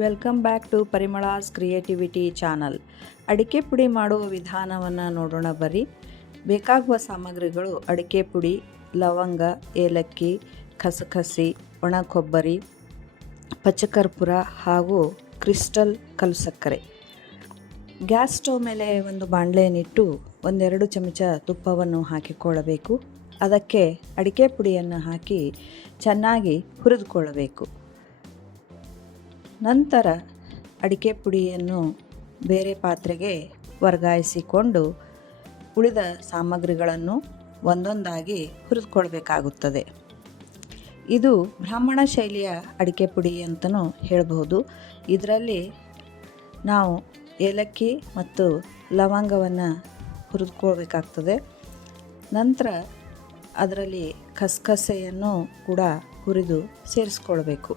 Welcome back to Parimala's creativity channel. ಅಡಿಕೆ ಪುಡಿ ಮಾಡುವ ವಿಧಾನವನ್ನು ನೋಡೋಣ ಬರ್ರಿ. ಬೇಕಾಗುವ ಸಾಮಗ್ರಿಗಳು: ಅಡಿಕೆ ಪುಡಿ, ಲವಂಗ, ಏಲಕ್ಕಿ, ಖಸಖಸಿ, ಒಣ ಕೊಬ್ಬರಿ, ಪಚ್ಚಕರ್ಪೂರ ಹಾಗೂ ಕ್ರಿಸ್ಟಲ್ ಕಲ್ಲುಸಕ್ಕರೆ. ಗ್ಯಾಸ್ ಸ್ಟವ್ ಮೇಲೆ ಒಂದು ಬಾಣಲೆಯನ್ನಿಟ್ಟು 1-2 ಚಮಚ ತುಪ್ಪವನ್ನು ಹಾಕಿಕೊಳ್ಳಬೇಕು. ಅದಕ್ಕೆ ಅಡಿಕೆ ಪುಡಿಯನ್ನು ಹಾಕಿ ಚೆನ್ನಾಗಿ ಹುರಿದುಕೊಳ್ಳಬೇಕು. ನಂತರ ಅಡಿಕೆ ಪುಡಿಯನ್ನು ಬೇರೆ ಪಾತ್ರೆಗೆ ವರ್ಗಾಯಿಸಿಕೊಂಡು ಉಳಿದ ಸಾಮಗ್ರಿಗಳನ್ನು ಒಂದೊಂದಾಗಿ ಹುರಿದುಕೊಳ್ಬೇಕಾಗುತ್ತದೆ. ಇದು ಬ್ರಾಹ್ಮಣ ಶೈಲಿಯ ಅಡಿಕೆ ಪುಡಿ ಅಂತಲೂ ಹೇಳಬಹುದು. ಇದರಲ್ಲಿ ನಾವು ಏಲಕ್ಕಿ ಮತ್ತು ಲವಂಗವನ್ನು ಹುರಿದುಕೊಳ್ಬೇಕಾಗ್ತದೆ. ನಂತರ ಅದರಲ್ಲಿ ಖಸಖಸೆಯನ್ನು ಕೂಡ ಹುರಿದು ಸೇರಿಸ್ಕೊಳ್ಬೇಕು.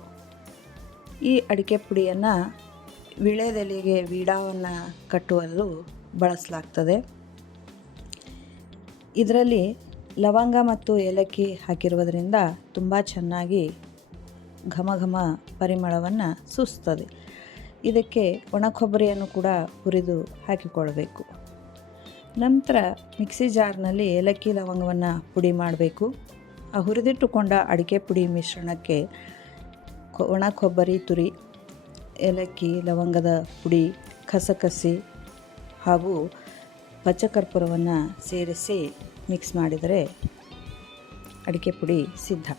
ಈ ಅಡಿಕೆ ಪುಡಿಯನ್ನು ವೀಳ್ಯದೆಲೆಗೆ ವೀಡಾವನ್ನು ಕಟ್ಟುವಲ್ಲೂ ಬಳಸಲಾಗ್ತದೆ. ಇದರಲ್ಲಿ ಲವಂಗ ಮತ್ತು ಏಲಕ್ಕಿ ಹಾಕಿರುವುದರಿಂದ ತುಂಬ ಚೆನ್ನಾಗಿ ಘಮ ಘಮ ಪರಿಮಳವನ್ನು ಸೂಸುತ್ತದೆ. ಇದಕ್ಕೆ ಒಣ ಕೊಬ್ಬರಿಯನ್ನು ಕೂಡ ಹುರಿದು ಹಾಕಿಕೊಳ್ಳಬೇಕು. ನಂತರ ಮಿಕ್ಸಿ ಜಾರ್ನಲ್ಲಿ ಏಲಕ್ಕಿ ಲವಂಗವನ್ನು ಪುಡಿ ಮಾಡಬೇಕು. ಆ ಹುರಿದಿಟ್ಟುಕೊಂಡ ಅಡಿಕೆ ಪುಡಿ ಮಿಶ್ರಣಕ್ಕೆ ಒಣ ಕೊಬ್ಬರಿ ತುರಿ, ಏಲಕ್ಕಿ ಲವಂಗದ ಪುಡಿ, ಖಸಖಸಿ ಹಾಗೂ ಪಚ್ಚಕರ್ಪೂರವನ್ನು ಸೇರಿಸಿ ಮಿಕ್ಸ್ ಮಾಡಿದರೆ ಅಡಿಕೆ ಪುಡಿ ಸಿದ್ಧ.